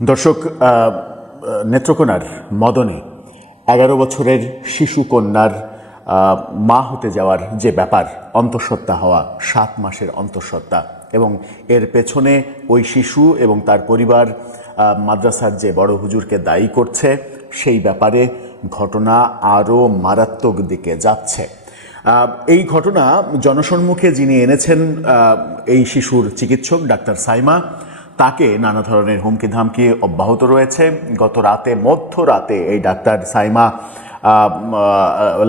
দর্শক, নেত্রকোনার মদনে 11 বছরের শিশু কন্যার মা হতে যাওয়ার যে ব্যাপার, অন্তঃসত্ত্বা হওয়া, 7 মাসের অন্তঃসত্ত্বা, এবং এর পেছনে ওই শিশু এবং তার পরিবার মাদ্রাসার যে বড় হুজুরকে দায়ী করছে, সেই ব্যাপারে ঘটনা আরও মারাত্মক দিকে যাচ্ছে। এই ঘটনা জনসম্মুখে যিনি এনেছেন এই শিশুর চিকিৎসক ডাক্তার সাইমা, তাকে নানা ধরনের হুমকি ধামকি অব্যাহত রয়েছে। গত রাতে, মধ্যরাতে এই ডাক্তার সাইমা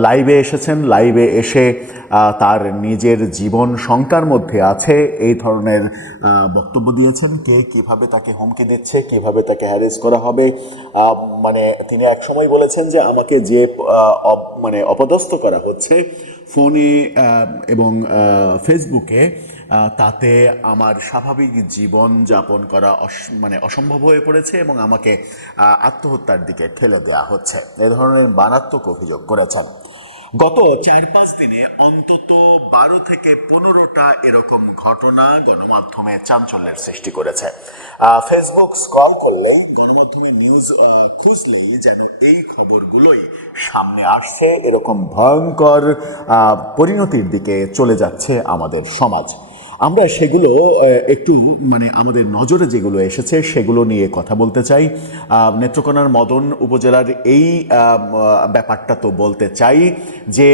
লাইভে এসেছেন। লাইভে এসে তার নিজের জীবন শঙ্কার মধ্যে আছে এই ধরনের বক্তব্য দিয়েছেন। কে কিভাবে তাকে হুমকি দিচ্ছে, কিভাবে তাকে হ্যারেস করা হবে, মানে তিনি একসময় বলেছেন যে আমাকে যে অপদস্থ করা হচ্ছে ফোনে এবং ফেসবুকে, তাতে আমার স্বাভাবিক জীবন যাপন করা অসম্ভব হয়ে পড়েছে এবং আমাকে আত্মহত্যার দিকে ঠেলে দেওয়া হচ্ছে। এ ধরনের মারাত্মক অভিযোগ করেছেন। গত 4-5 দিনে অন্তত 12 থেকে 15টা এরকম ঘটনা গণমাধ্যমে চাঞ্চল্যের সৃষ্টি করেছে। ফেসবুক স্ক্রল করলেই, গণমাধ্যমে নিউজ খুঁজলেই যেন এই খবরগুলোই সামনে আসছে। এরকম ভয়ঙ্কর পরিণতির দিকে চলে যাচ্ছে আমাদের সমাজ। আমরা সেগুলো একটু আমাদের নজরে যেগুলো এসেছে সেগুলো নিয়ে কথা বলতে চাই। নেত্রকোনার মদন উপজেলার এই ব্যাপারটা তো বলতে চাই যে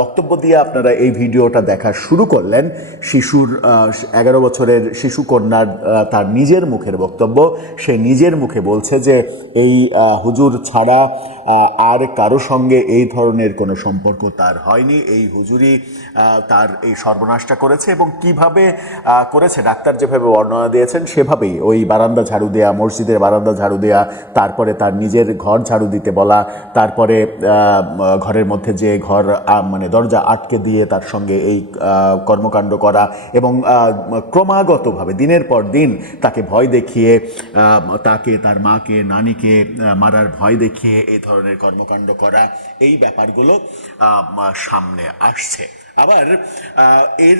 বক্তব্য দিয়ে আপনারা এই ভিডিওটা দেখা শুরু করলেন। শিশুর 11 বছরের শিশু কন্যার তার নিজের মুখের বক্তব্য। সে নিজের মুখে বলছে যে এই হুজুর ছাড়া আর কারো সঙ্গে এই ধরনের কোনো সম্পর্ক তার হয়নি। এই হুজুরই তার এই সর্বনাশটা করেছে এবং কিভাবে করেছে ডাক্তার যেভাবে বর্ণনা দিয়েছেন সেভাবেই, ওই বারান্দা ঝাড়ু দেয়া, মসজিদের বারান্দা ঝাড়ু দেয়া, তারপরে তার নিজের ঘর ঝাড়ু দিতে বলা, তারপরে ঘরের মধ্যে যে ঘর দরজা আটকে দিয়ে তার সঙ্গে এই কর্মকাণ্ড করা এবং ক্রমাগতভাবে দিনের পর দিন তাকে ভয় দেখিয়ে, তাকে, তার মাকে, নানিকে মারার ভয় দেখিয়ে এই ধরনের কর্মকাণ্ড করা, এই ব্যাপারগুলো সামনে আসছে। আবার এর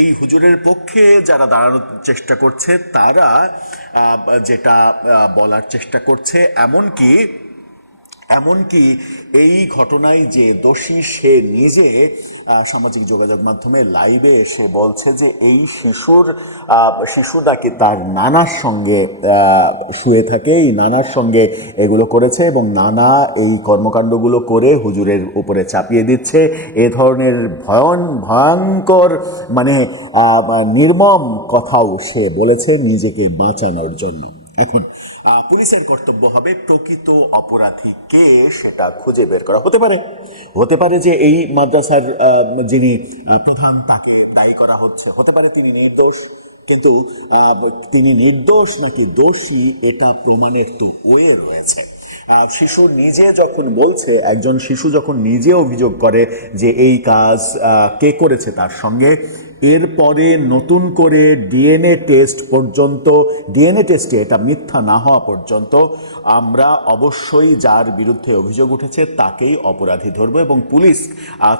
এই হুজুরের পক্ষে যারা দাঁড়ানোর চেষ্টা করছে তারা যেটা বলার চেষ্টা করছে, এমনকি এই ঘটনায় যে দোষী সে নিজে সামাজিক যোগাযোগ মাধ্যমে লাইভে এসে বলছে যে এই শিশুটাকে তার নানার সঙ্গে শুয়ে থাকে, এই নানার সঙ্গে এগুলো করেছে এবং নানা এই কর্মকাণ্ডগুলো করে হুজুরের উপরে চাপিয়ে দিচ্ছে। এ ধরনের ভয়ঙ্কর নির্মম কথাও সে বলেছে নিজেকে বাঁচানোর জন্য। এখন পুলিশের কর্তব্য হবে প্রকৃত অপরাধী কে সেটা খুঁজে বের করা। হতে পারে যে এই মাদ্রাসার যিনি প্রধান তাকে দায়ী করা হচ্ছে, হতে পারে তিনি নির্দোষ, কিন্তু তিনি নির্দোষ নাকি দোষী এটা প্রমাণের তো ওয়ে রয়েছে। শিশু নিজে যখন বলছে, একজন শিশু যখন নিজে অভিযোগ করে যে এই কাজ কে করেছে তার সঙ্গে, এরপরে নতুন করে ডিএনএ টেস্টে এটা মিথ্যা না হওয়া পর্যন্ত আমরা অবশ্যই যার বিরুদ্ধে অভিযোগ উঠেছে তাকেই অপরাধী ধরবো এবং পুলিশ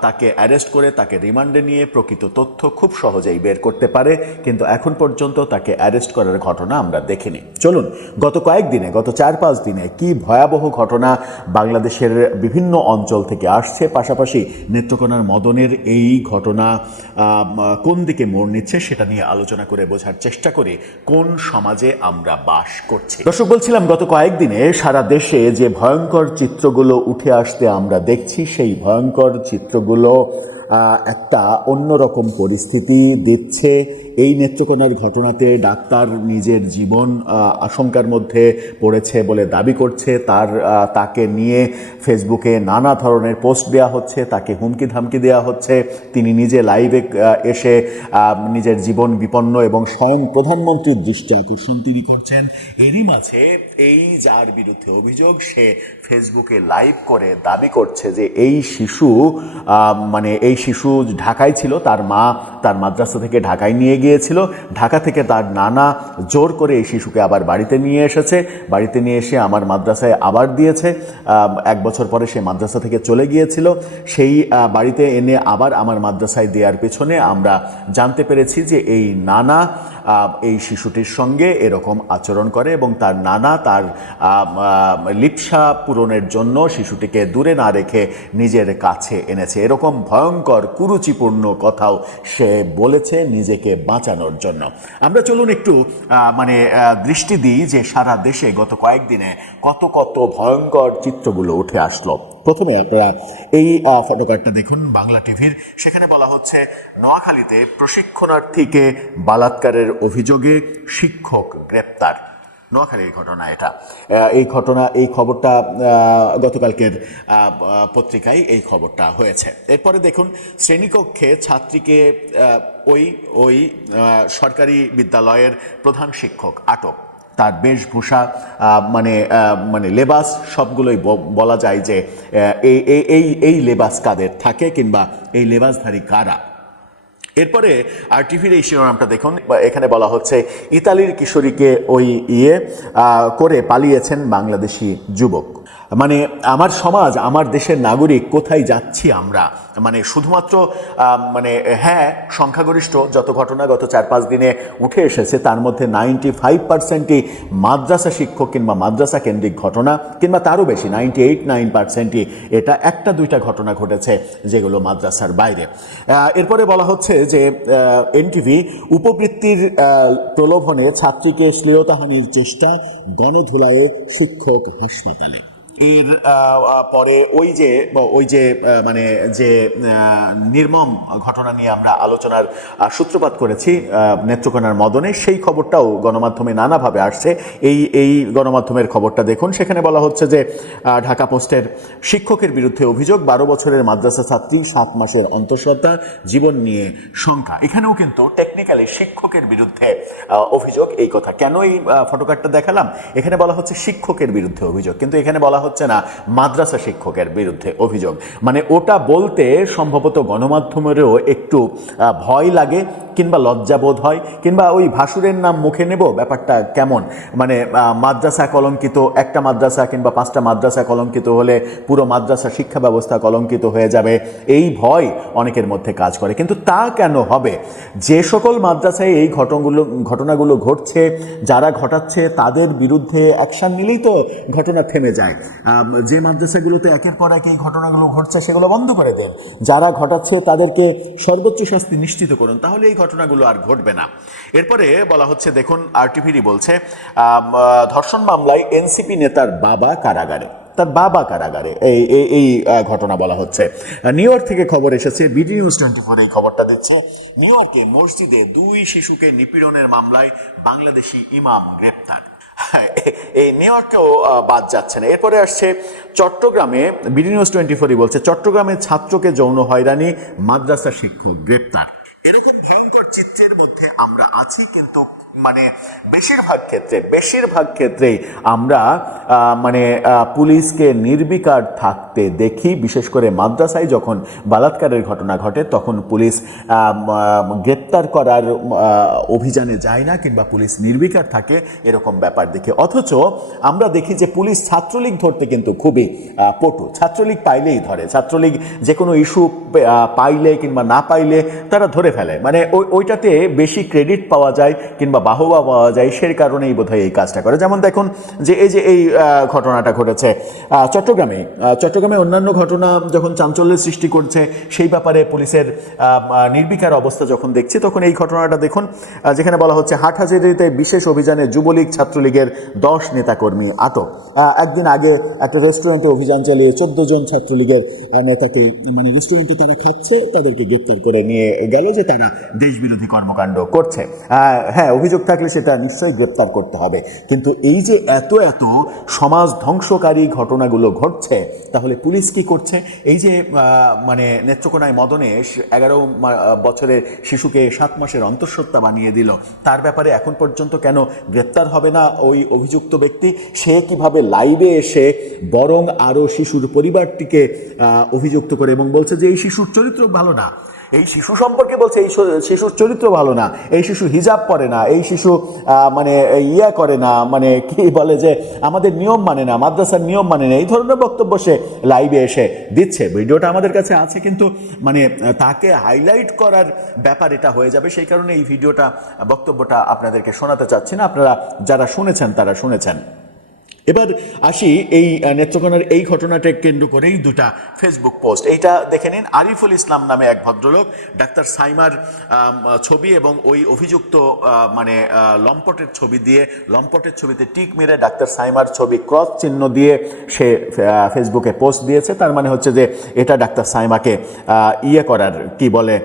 তাকে অ্যারেস্ট করে তাকে রিমান্ডে নিয়ে প্রকৃত তথ্য খুব সহজেই বের করতে পারে, কিন্তু এখন পর্যন্ত তাকে অ্যারেস্ট করার ঘটনা আমরা দেখিনি। চলুন, গত 4-5 দিনে কি ভয়াবহ ঘটনা বাংলাদেশের বিভিন্ন অঞ্চল থেকে আসছে, পাশাপাশি নেত্রকোনার মদনের এই ঘটনা কোন দিকে মোড় নিচ্ছে সেটা নিয়ে আলোচনা করে বোঝার চেষ্টা করি কোন সমাজে আমরা বাস করছি। দর্শক, বলছিলাম গত কয়েকদিনে সারা দেশে যে ভয়ঙ্কর চিত্রগুলো উঠে আসতে আমরা দেখছি, সেই ভয়ঙ্কর চিত্রগুলো একটা অন্যরকম পরিস্থিতি দিচ্ছে। এই নেত্রকোনার ঘটনাতে ডাক্তার নিজের জীবন আশঙ্কার মধ্যে পড়েছে বলে দাবি করছে। তাকে নিয়ে ফেসবুকে নানা ধরনের পোস্ট দেওয়া হচ্ছে, তাকে হুমকি ধামকি দেওয়া হচ্ছে। তিনি নিজে লাইভে এসে নিজের জীবন বিপন্ন এবং স্বয়ং প্রধানমন্ত্রীর দৃষ্টি আকর্ষণ তিনি করছেন। এরই মাঝে এই যার বিরুদ্ধে অভিযোগ, সে ফেসবুকে লাইভ করে দাবি করছে যে এই শিশু এই এই শিশু ঢাকায় ছিল, তার মা তার মাদ্রাসা থেকে ঢাকায় নিয়ে গিয়েছিল, ঢাকা থেকে তার নানা জোর করে এই শিশুকে আবার বাড়িতে নিয়ে এসেছে, বাড়িতে নিয়ে এসে আমার মাদ্রাসায় আবার দিয়েছে। 1 বছর পরে সে মাদ্রাসা থেকে চলে গিয়েছিল, সেই বাড়িতে এনে আবার আমার মাদ্রাসায় দেওয়ার পেছনে আমরা জানতে পেরেছি যে এই নানা এই শিশুটির সঙ্গে এরকম আচরণ করে এবং তার নানা তার লিপ্সা পূরণের জন্য শিশুটিকে দূরে না রেখে নিজের কাছে এনেছে। এরকম ভয়ঙ্কর কুরুচিপূর্ণ কথাও সে বলেছে নিজেকে বাঁচানোর জন্য। আমরা চলুন একটু দৃষ্টি দিই যে সারা দেশে গত কয়েকদিনে কত কত ভয়ঙ্কর চিত্রগুলো উঠে আসলো। প্রথমে আপনারা এই ফটোকার্ডটা দেখুন বাংলা টিভির। সেখানে বলা হচ্ছে নোয়াখালীতে প্রশিক্ষণার্থীকে বালাৎকারের অভিযোগে শিক্ষক গ্রেপ্তার। নোয়াখালীর ঘটনা এটা। এই খবরটা গতকালকের পত্রিকায় এই খবরটা হয়েছে। এরপরে দেখুন শ্রেণীকক্ষে ছাত্রীকে ওই সরকারি বিদ্যালয়ের প্রধান শিক্ষক আটক। তার বেশভূষা মানে লেবাস সবগুলোই বলা যায় যে এই লেবাস কাদের থাকে কিংবা এই লেবাসধারী কারা। এরপরে আর টিভির এই শিরোনামটা দেখুন, এখানে বলা হচ্ছে ইতালির কিশোরীকে করে পালিয়েছেন বাংলাদেশি যুবক। আমার সমাজ, আমার দেশের নাগরিক কোথায় যাচ্ছি আমরা? শুধুমাত্র হ্যাঁ, সংখ্যাগরিষ্ঠ যত ঘটনা গত 4-5 দিনে উঠে এসেছে তার মধ্যে 95%ই মাদ্রাসা শিক্ষক কিংবা মাদ্রাসা কেন্দ্রিক ঘটনা, কিংবা তারও বেশি 98-9%ই এটা 1-2টা ঘটনা ঘটেছে যেগুলো মাদ্রাসার বাইরে। এরপরে বলা হচ্ছে যে এনটিভি উপবৃত্তির প্রলোভনে ছাত্রীকে শ্লীলতাহানির চেষ্টা, গণধুলায় শিক্ষক হাসপাতালে। এর পরে ওই যে নির্মম ঘটনা নিয়ে আমরা আলোচনার সূত্রপাত করেছি নেত্রকোনার মদনে, সেই খবরটাও গণমাধ্যমে নানাভাবে আসছে। এই গণমাধ্যমের খবরটা দেখুন। সেখানে বলা হচ্ছে যে ঢাকা পোস্টের শিক্ষকের বিরুদ্ধে অভিযোগ, 12 বছরের মাদ্রাসা ছাত্রী 7 মাসের অন্তঃসত্ত্বা, জীবন নিয়ে শঙ্কা। এখানেও কিন্তু টেকনিক্যালি শিক্ষকের বিরুদ্ধে অভিযোগ। এই কথা কেন এই ফটোকার্ডটা দেখালাম? এখানে বলা হচ্ছে শিক্ষকের বিরুদ্ধে অভিযোগ, কিন্তু এখানে বলা হচ্ছে না মাদ্রাসা শিক্ষকের বিরুদ্ধে অভিযোগ। ওটা বলতে সম্ভবত গণমাধ্যমেরও একটু ভয় লাগে কিংবা লজ্জাবোধ হয়, কিংবা ওই ভাসুরের নাম মুখে নেব ব্যাপারটা কেমন, মাদ্রাসা কলঙ্কিত, একটা মাদ্রাসা কিংবা 5টা মাদ্রাসা কলঙ্কিত হলে পুরো মাদ্রাসা শিক্ষা ব্যবস্থা কলঙ্কিত হয়ে যাবে, এই ভয় অনেকের মধ্যে কাজ করে। কিন্তু তা কেন হবে? যে সকল মাদ্রাসায় এই ঘটনাগুলো ঘটছে, যারা ঘটাচ্ছে তাদের বিরুদ্ধে অ্যাকশন নিলেই তো ঘটনা থেমে যায়। যে মাদ্রাসাগুলোতে একের পর এক এই ঘটনাগুলো ঘটছে সেগুলো বন্ধ করে দেন, যারা ঘটাচ্ছে তাদেরকে সর্বোচ্চ শাস্তি নিশ্চিত করুন, তাহলে এই ঘটনাগুলো আর ঘটবে না। এরপরে বলা হচ্ছে দেখুন আরটিভিরই বলছে ধর্ষণ মামলায় এনসিপি নেতার বাবা কারাগারে। তার বাবা কারাগারে, এই ঘটনা বলা হচ্ছে। নিউ ইয়র্ক থেকে খবর এসেছে, বিডি নিউজ 24 এই খবরটা দিচ্ছে। নিউ ইয়র্কে মসজিদে 2 শিশুকে নিপীড়নের মামলায় বাংলাদেশি ইমাম গ্রেপ্তার। এই নিউ ইয়র্কেও বাদ যাচ্ছে না। এরপরে আসছে চট্টগ্রামে, বিডি নিউজ 24 বলছে চট্টগ্রামে ছাত্রকে যৌন হয়রানি, মাদ্রাসা শিক্ষক গ্রেপ্তার। এরকম ভয়ঙ্কর চিত্রের মধ্যে আমরা আছি, কিন্তু বেশিরভাগ ক্ষেত্রেই আমরা পুলিশকে নির্বিকার থাকতে দেখি। বিশেষ করে মাদ্রাসায় যখন বালাৎকারের ঘটনা ঘটে তখন পুলিশ গ্রেপ্তার করার অভিযানে যায় না, কিংবা পুলিশ নির্বিকার থাকে, এরকম ব্যাপার দেখি। অথচ আমরা দেখি যে পুলিশ ছাত্রলীগ ধরতে কিন্তু খুবই পটু। ছাত্রলীগ পাইলেই ধরে, ছাত্রলীগ যে কোনো ইস্যু পাইলে কিংবা না পাইলে তারা ধরে ফেলে। ওইটাতে বেশি ক্রেডিট পাওয়া যায় কিংবা বাহবা পাওয়া যায়, সেই কারণেই বোধহয় এই কাজটা করে। যেমন দেখুন যে এই ঘটনাটা ঘটেছে চট্টগ্রামে। অন্যান্য ঘটনা যখন চাঞ্চল্যের সৃষ্টি করছে, সেই ব্যাপারে পুলিশের নির্বিকার অবস্থা যখন দেখছি, তখন এই ঘটনাটা দেখুন, যেখানে বলা হচ্ছে হাটহাজারীতে বিশেষ অভিযানে যুবলীগ ছাত্রলীগের 10 নেতাকর্মী আটক। একদিন আগে একটা রেস্টুরেন্টে অভিযান চালিয়ে 14 জন ছাত্রলীগের নেতাকে রেস্টুরেন্টে তারা খাচ্ছে তাদেরকে গ্রেপ্তার করে নিয়ে গেল, যে তারা দেশবিরোধী কর্মকাণ্ড করছে। হ্যাঁ, অভিযোগ থাকলে সেটা নিশ্চয়ই গ্রেপ্তার করতে হবে, কিন্তু এই যে এত এত সমাজ ধ্বংসকারী ঘটনাগুলো ঘটছে, তাহলে পুলিশ কি করছে? এই যে মানে নেত্রকোনায় মদনেশ 11 বছরের শিশুকে 7 মাসের অন্তঃসত্ত্বা বানিয়ে দিল, তার ব্যাপারে এখন পর্যন্ত কেন গ্রেপ্তার হবে না ওই অভিযুক্ত ব্যক্তি? সে কিভাবে লাইভে এসে বরং আরও শিশুর পরিবারটিকে অভিযুক্ত করে এবং বলছে যে এই শিশুর চরিত্র ভালো না, এই শিশু সম্পর্কে বলছে এই শিশুর চরিত্র ভালো না, এই শিশু হিজাব পরে না, এই শিশু মানে ইয়া করে না, মানে কি বলে যে আমাদের নিয়ম মানে না, মাদ্রাসার নিয়ম মানে না, এই ধরনের বক্তব্য সে লাইভে এসে দিচ্ছে। ভিডিওটা আমাদের কাছে আছে, কিন্তু মানে তাকে হাইলাইট করার ব্যাপার এটা হয়ে যাবে, সেই কারণে এই ভিডিওটা বক্তব্যটা আপনাদেরকে শোনাতে চাচ্ছি না। আপনারা যারা শুনেছেন তারা শুনেছেন। এবার আসি এই নেত্রকোনার এই ঘটনাটাকে কেন্দ্র করেই দুটা ফেসবুক পোস্ট। এইটা দেখে নিন। আরিফুল ইসলাম নামে এক ভদ্রলোক ডাক্তার সাইমার ছবি এবং ওই অভিযুক্ত মানে লম্পটের ছবি দিয়ে, লম্পটের ছবিতে টিক মেরে ডাক্তার সাইমার ছবি ক্রস চিহ্ন দিয়ে সে ফেসবুকে পোস্ট দিয়েছে। তার মানে হচ্ছে যে এটা ডাক্তার সাইমাকে ইয়ে করার, কি বলে,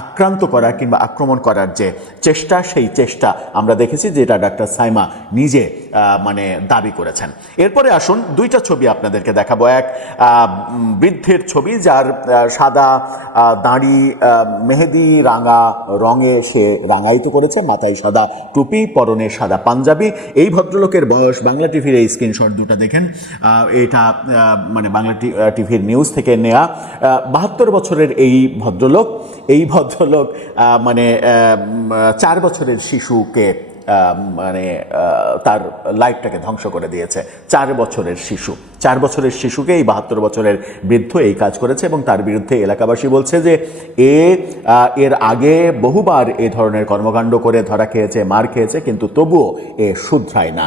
আক্রান্ত করার কিংবা আক্রমণ করার যে চেষ্টা, সেই চেষ্টা আমরা দেখেছি যেটা ডাক্তার সাইমা নিজে মানে দাবি করেছেন। এরপরে আসুন দুইটা ছবি আপনাদেরকে দেখাবো। এক বৃদ্ধের ছবি, যার সাদা দাড়ি মেহেদি রাঙা রঙে সে রাঙায়িত করেছে, মাথায় সাদা টুপি, পরনে সাদা পাঞ্জাবি। এই ভদ্রলোকের বয়স, বাংলা টিভির এই স্ক্রিনশট দুটো দেখেন, এটা মানে বাংলা টিভির নিউজ থেকে নেয়া। 72 বছরের এই ভদ্রলোক মানে 4 বছরের শিশুকে মানে তার লাইফটাকে ধ্বংস করে দিয়েছে। 4 বছরের শিশুকে এই 72 বছরের বৃদ্ধ এই কাজ করেছে এবং তার বিরুদ্ধে এলাকাবাসী বলছে যে এর আগে বহুবার এ ধরনের কর্মকাণ্ড করে ধরা খেয়েছে, মার খেয়েছে, কিন্তু তবুও এ শুধরায় না।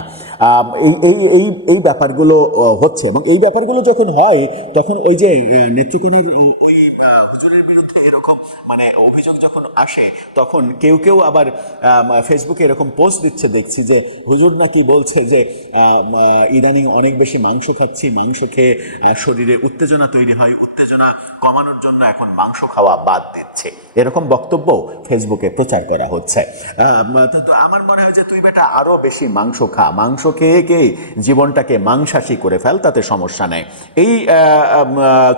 এই ব্যাপারগুলো হচ্ছে এবং এই ব্যাপারগুলো যখন হয় তখন ওই যে নেত্রকোনার ওই হুজুরের বিরুদ্ধে এরকম মানে অভিযোগ যখন আসে, তখন কেউ আবার ফেসবুকে এরকম পোস্ট দিচ্ছে, দেখছি যে হুজুর নাকি বলছে যে ইদানিং অনেক বেশি মাংস খাচ্ছি, মাংস খেয়ে শরীরে উত্তেজনা তৈরি হয়, উত্তেজনা কমানোর জন্য এখন মাংস খাওয়া বাদ দিচ্ছে, এরকম বক্তব্য ফেসবুকে প্রচার করা হচ্ছে। তো আমার মনে হয় যে তুই বেটা আরো বেশি মাংস খা, মাংস খেয়ে জীবনটাকে মাংসাশী করে ফেল, তাতে সমস্যা নেই। এই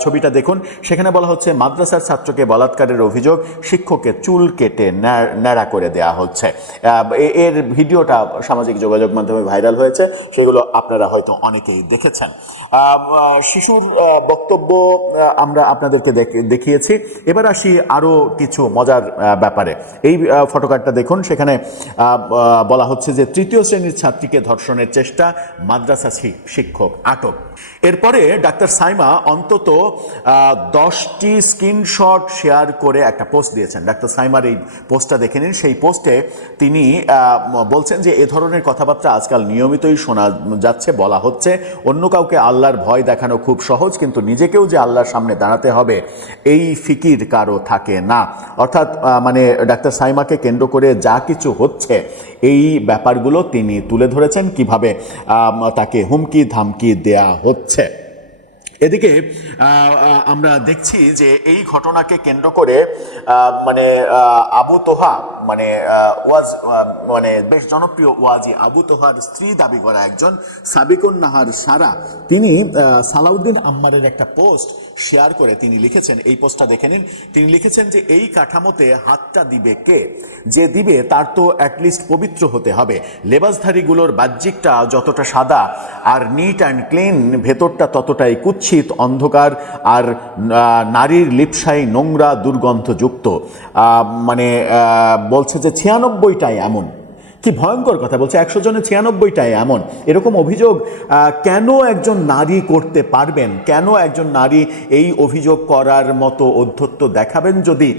ছবিটা দেখুন, সেখানে বলা হচ্ছে মাদ্রাসার ছাত্রকে বলাৎকারের অভিযোগ, শিক্ষককে চুল কেটে ন্যাড়া করে দেয়া হচ্ছে। এর ভিডিওটা সামাজিক যোগাযোগ মাধ্যমে ভাইরাল হয়েছে, সেগুলো আপনারা হয়তো অনেকেই দেখেছেন। শিশুর বক্তব্য আমরা আপনাদেরকে দেখিয়েছি। এবার আসি আরও কিছু মজার ব্যাপারে। এই ফটোকার্ডটা দেখুন, সেখানে বলা হচ্ছে যে 3য় শ্রেণীর ছাত্রীকে ধর্ষণের চেষ্টা, মাদ্রাসা শিক্ষক আটক। এরপরে ডাক্তার সাইমা অন্তত 10টি স্ক্রিনশট শেয়ার করে একটা পোস্ট দিয়েছেন। ডাক্তার সাইমার এই পোস্টটা দেখে নিন। সেই পোস্টে তিনি বলছেন যে এ ধরনের কথাবার্তা আজকাল নিয়মিতই শোনা যাচ্ছে, বলা হচ্ছে অন্য কাউকে আল্লাহর ভয় দেখানো খুব সহজ, কিন্তু নিজেকেও যে আল্লাহর সামনে দাঁড়াতে হবে এই ফিকির কারো থাকে না। অর্থাৎ মানে ডাক্তার সাইমাকে কেন্দ্র করে যা কিছু হচ্ছে এই ব্যাপারগুলো তিনি তুলে ধরেছেন, কিভাবে তাকে হুমকি ধামকি দেয়া হচ্ছে। এদিকে আমরা দেখছি যে এই ঘটনাকে কেন্দ্র করে মানে আবু তোহা মানে মানে বেশ জনপ্রিয় ওয়াজি আবু তোহার স্ত্রী দাবি করা একজন সাবিকুন নাহার সারা, তিনি সালাউদ্দিন আম্মারের একটা পোস্ট শেয়ার করে তিনি লিখেছেন, এই পোস্টটা দেখে নিন। তিনি লিখেছেন যে এই কাঠামোতে হাতটা দিবে কে? যে দিবে তার তো অ্যাটলিস্ট পবিত্র হতে হবে। লেবাসধারীগুলোর বাহ্যিকটা যতটা সাদা আর নিট অ্যান্ড ক্লিন, ভেতরটা ততটাই কুৎসিত, অন্ধকার আর নারীর লিপসাই নোংরা দুর্গন্ধযুক্ত। মানে বলছে যে 96টাই এমন। কি ভয়ঙ্কর কথা বলছে, 100 জনে 96টাই এমন। এরকম অভিযোগ কেন একজন নারী করতে পারবেন? কেন একজন নারী এই অভিযোগ করার মতো অধ্যত্ব দেখাবেন যদি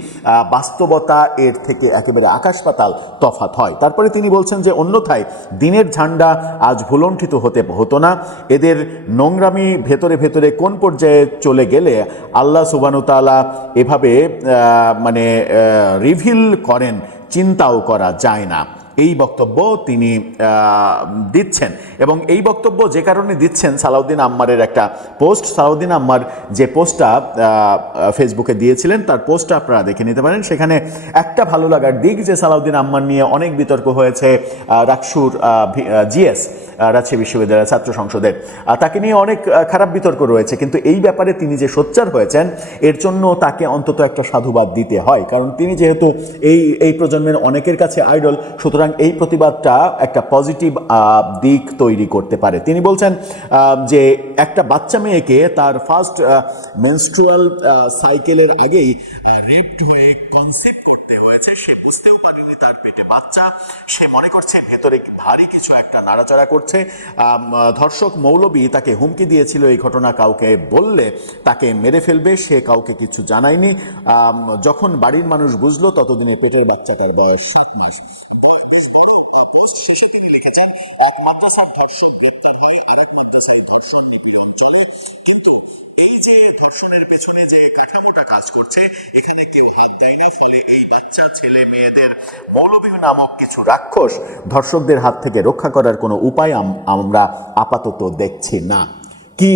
বাস্তবতা এর থেকে একেবারে আকাশ পাতাল তফাৎ হয়? তারপরে তিনি বলছেন যে অন্যথায় দিনের ঝান্ডা আজ ভুলণ্ঠিত হতো না। এদের নোংরামি ভেতরে ভেতরে কোন পর্যায়ে চলে গেলে আল্লাহ সুবহানাহু ওয়া তাআলা এভাবে মানে রিভিল করেন, চিন্তাও করা যায় না। এই বক্তব্য তিনি দিচ্ছেন। এবং এই বক্তব্য যে কারণে দিচ্ছেন, সালাউদ্দিন আম্মারের একটা পোস্ট, সালাউদ্দিন আম্মার যে পোস্টটা ফেসবুকে দিয়েছিলেন তার পোস্টটা আপনারা দেখে নিতে পারেন। সেখানে একটা ভালো লাগার দিক যে সালাউদ্দিন আম্মার নিয়ে অনেক বিতর্ক হয়েছে রাকসুর জিএস, রাজশাহী বিশ্ববিদ্যালয়ের ছাত্র সংসদের, তাকে নিয়ে অনেক খারাপ বিতর্ক রয়েছে, কিন্তু এই ব্যাপারে তিনি যে সোচ্চার হয়েছেন এর জন্য তাকে অন্তত একটা সাধুবাদ দিতে হয়। কারণ তিনি যেহেতু এই প্রজন্মের অনেকের কাছে আইডল, সুতরাং এই প্রতিবাদটা একটা পজিটিভ দিক তৈরি করতে পারে। তিনি বলছেন যে একটা বাচ্চা মেয়েকে তার ফার্স্ট মেনস্ট্রুয়াল সাইকেলের আগেই রেপড হয়ে কনসিভ করতে হয়েছে, সে বুঝতেও পারেনি তার পেটে বাচ্চা, সে মনে করছে ভেতরে ভারী কিছু একটা নাড়াচাড়া করছে। ধর্ষক মৌলবী তাকে হুমকি দিয়েছিল এই ঘটনা কাউকে বললে তাকে মেরে ফেলবে, সে কাউকে কিছু জানায়নি। যখন বাড়ির মানুষ বুঝলো ততদিনে পেটের বাচ্চাটার বয়স 7 মাস। এই যে ধর্ষণের পেছনে যে কাঠামোটা কাজ করছে, এখানে কেউ হাত দেয় না, ফলে এই বাচ্চা ছেলে মেয়েদের মৌলবী নামক কিছু রাক্ষস ধর্ষকদের হাত থেকে রক্ষা করার কোনো উপায় আমরা আপাতত দেখছি না। কি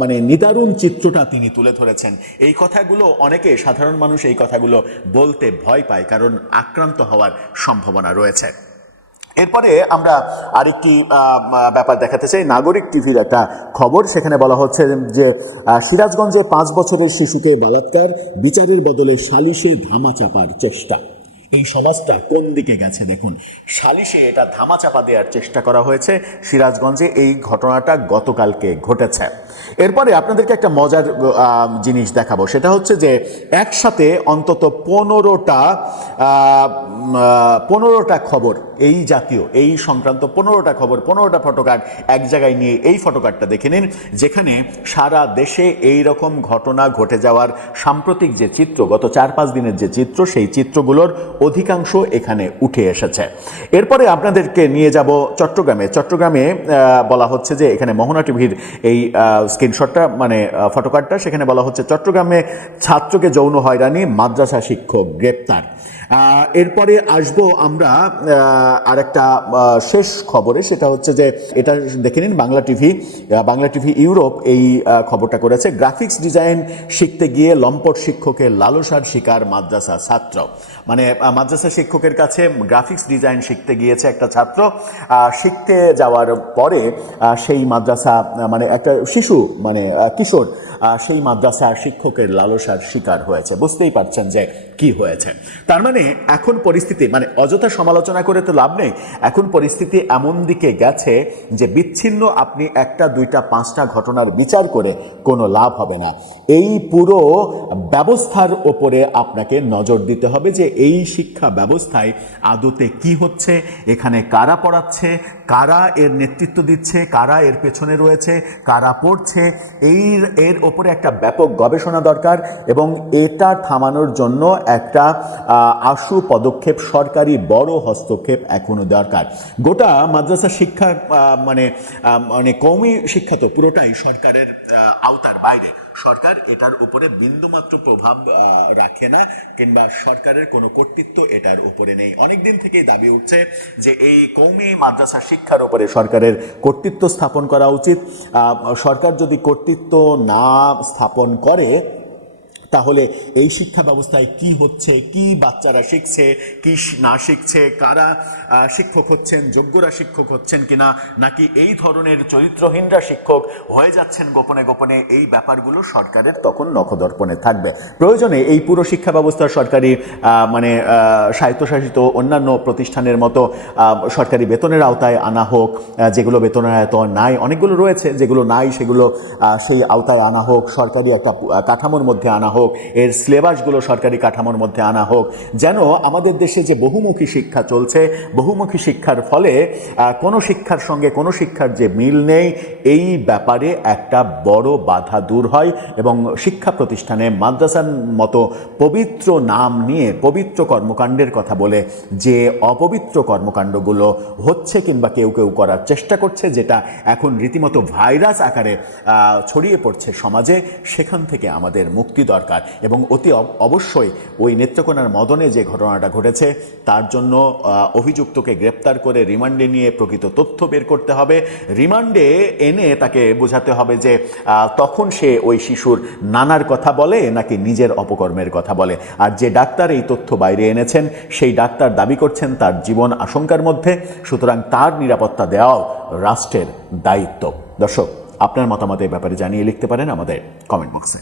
মানে নিদারুণ চিত্রটা তিনি তুলে ধরেছেন। এই কথাগুলো অনেকে, সাধারণ মানুষ এই কথাগুলো বলতে ভয় পায়, কারণ আক্রান্ত হওয়ার সম্ভাবনা রয়েছে। এরপরে আমরা আরেকটি ব্যাপার দেখাতে চাই, নাগরিক টিভির একটা খবর। সেখানে বলা হচ্ছে যে সিরাজগঞ্জে 5 বছরের শিশুকে বলাৎকার, বিচারের বদলে সালিশে ধামাচাপার চেষ্টা। এই সমাজটা কোন দিকে গেছে দেখুন, সালিশে এটা ধামাচাপা দেওয়ার চেষ্টা করা হয়েছে সিরাজগঞ্জে। এই ঘটনাটা গতকালকে ঘটেছে। এরপরে আপনাদেরকে একটা মজার জিনিস দেখাবো, সেটা হচ্ছে যে একসাথে অন্তত 15টা খবর, এই জাতীয় এই সংক্রান্ত 15টা খবর, 15টা ফটোকার্ড এক জায়গায় নিয়ে এই ফটোকার্ডটা দেখে নিন, যেখানে সারা দেশে এই রকম ঘটনা ঘটে যাওয়ার সাম্প্রতিক যে চিত্র, গত 4-5 দিনের যে চিত্র, সেই চিত্রগুলোর অধিকাংশ এখানে উঠে এসেছে। এরপরে আপনাদেরকে নিয়ে যাব চট্টগ্রামে। চট্টগ্রামে বলা হচ্ছে যে এখানে মোহনা টিভির এই স্ক্রিনশটটা মানে ফটোকার্ডটা, সেখানে বলা হচ্ছে চট্টগ্রামে ছাত্রকে যৌন হয়রানি, মাদ্রাসা শিক্ষক গ্রেপ্তার। এরপরে আসবো আমরা আরেকটা শেষ খবরে, সেটা হচ্ছে যে এটা দেখে নিন, বাংলা টিভি ইউরোপ এই খবরটা করেছে। গ্রাফিক্স ডিজাইন শিখতে গিয়ে লম্পট শিক্ষকের লালসার শিকার মাদ্রাসা ছাত্র। মানে মাদ্রাসা শিক্ষকের কাছে গ্রাফিক্স ডিজাইন শিখতে গিয়েছে একটা ছাত্র, শিখতে যাওয়ার পরে সেই মাদ্রাসা মানে একটা শিশু মানে কিশোর সেই মাদ্রাসার শিক্ষকের লালসার শিকার হয়েছে। বুঝতেই পারছেন যে কি হয়েছে। তার মানে এখন পরিস্থিতি, মানে অযথা সমালোচনা করে তো লাভ নেই, এখন পরিস্থিতি এমন দিকে গেছে যে বিচ্ছিন্ন আপনি 1টা 2টা 5টা ঘটনার বিচার করে কোনো লাভ হবে না। এই পুরো ব্যবস্থার ওপরে আপনাকে নজর দিতে হবে যে এই শিক্ষা ব্যবস্থায় আদতে কি হচ্ছে, এখানে কারা পড়াচ্ছে, কারা এর নেতৃত্ব দিচ্ছে, কারা এর পেছনে রয়েছে, কারা পড়ছে, এর ওপরে একটা ব্যাপক গবেষণা দরকার। এবং এটা থামানোর জন্য একটা আশু পদক্ষেপ, সরকারি বড় হস্তক্ষেপ এখনো দরকার। গোটা মাদ্রাসা শিক্ষা মানে কওমি শিক্ষা তো পুরোটাই সরকারের আওতার বাইরে। সরকার এটার উপরে বিন্দুমাত্র প্রভাব রাখে না, কিংবা সরকারের কোনো কর্তৃত্ব এটার উপরে নেই। অনেকদিন থেকেই দাবি উঠছে যে এই কওমি মাদ্রাসা শিক্ষার উপরে সরকারের কর্তৃত্ব স্থাপন করা উচিত। সরকার যদি কর্তৃত্ব না স্থাপন করে তাহলে এই শিক্ষা ব্যবস্থায় কি হচ্ছে, কি বাচ্চারা শিখছে, কি না শিখছে, কারা শিক্ষক হচ্ছেন, যোগ্যরা শিক্ষক হচ্ছেন কিনা, নাকি এই ধরনের চরিত্রহীনরা শিক্ষক হয়ে যাচ্ছেন গোপনে গোপনে, এই ব্যাপারগুলো সরকারের তখন নখদর্পণে থাকবে। প্রয়োজনে এই পুরো শিক্ষা ব্যবস্থা সরকারি মানে স্বায়ত্তশাসিত অন্যান্য প্রতিষ্ঠানের মতো সরকারি বেতনের আওতায় আনা হোক। যেগুলো বেতনের আওতায় নাই, অনেকগুলো রয়েছে যেগুলো নাই, সেগুলো সেই আওতায় আনা হোক, সরকারি একটা কাঠামোর মধ্যে আনা হোক, এর সিলেবাসগুলো সরকারি কাঠামোর মধ্যে আনা হোক, যেন আমাদের দেশে যে বহুমুখী শিক্ষা চলছে, বহুমুখী শিক্ষার ফলে কোনো শিক্ষার সঙ্গে কোনো শিক্ষার যে মিল নেই, এই ব্যাপারে একটা বড় বাধা দূর হয়। এবং শিক্ষা প্রতিষ্ঠানে মাদ্রাসার মতো পবিত্র নাম নিয়ে পবিত্র কর্মকাণ্ডের কথা বলে যে অপবিত্র কর্মকাণ্ডগুলো হচ্ছে কিংবা কেউ কেউ করার চেষ্টা করছে, যেটা এখন রীতিমতো ভাইরাস আকারে ছড়িয়ে পড়ছে সমাজে, সেখান থেকে আমাদের মুক্তি দরকার। দরকার এবং অতি অবশ্যই ওই নেত্রকোনার মদনে যে ঘটনাটা ঘটেছে তার জন্য অভিযুক্তকে গ্রেপ্তার করে রিমান্ডে নিয়ে প্রকৃত তথ্য বের করতে হবে। রিমান্ডে এনে তাকে বোঝাতে হবে যে তখন সে ওই শিশুর নানার কথা বলে নাকি নিজের অপকর্মের কথা বলে। আর যে ডাক্তার এই তথ্য বাইরে এনেছেন সেই ডাক্তার দাবি করছেন তার জীবন আশঙ্কার মধ্যে, সুতরাং তার নিরাপত্তা দেওয়াও রাষ্ট্রের দায়িত্ব। দর্শক, আপনার মতামত এই ব্যাপারে জানিয়ে লিখতে পারেন আমাদের কমেন্ট বক্সে।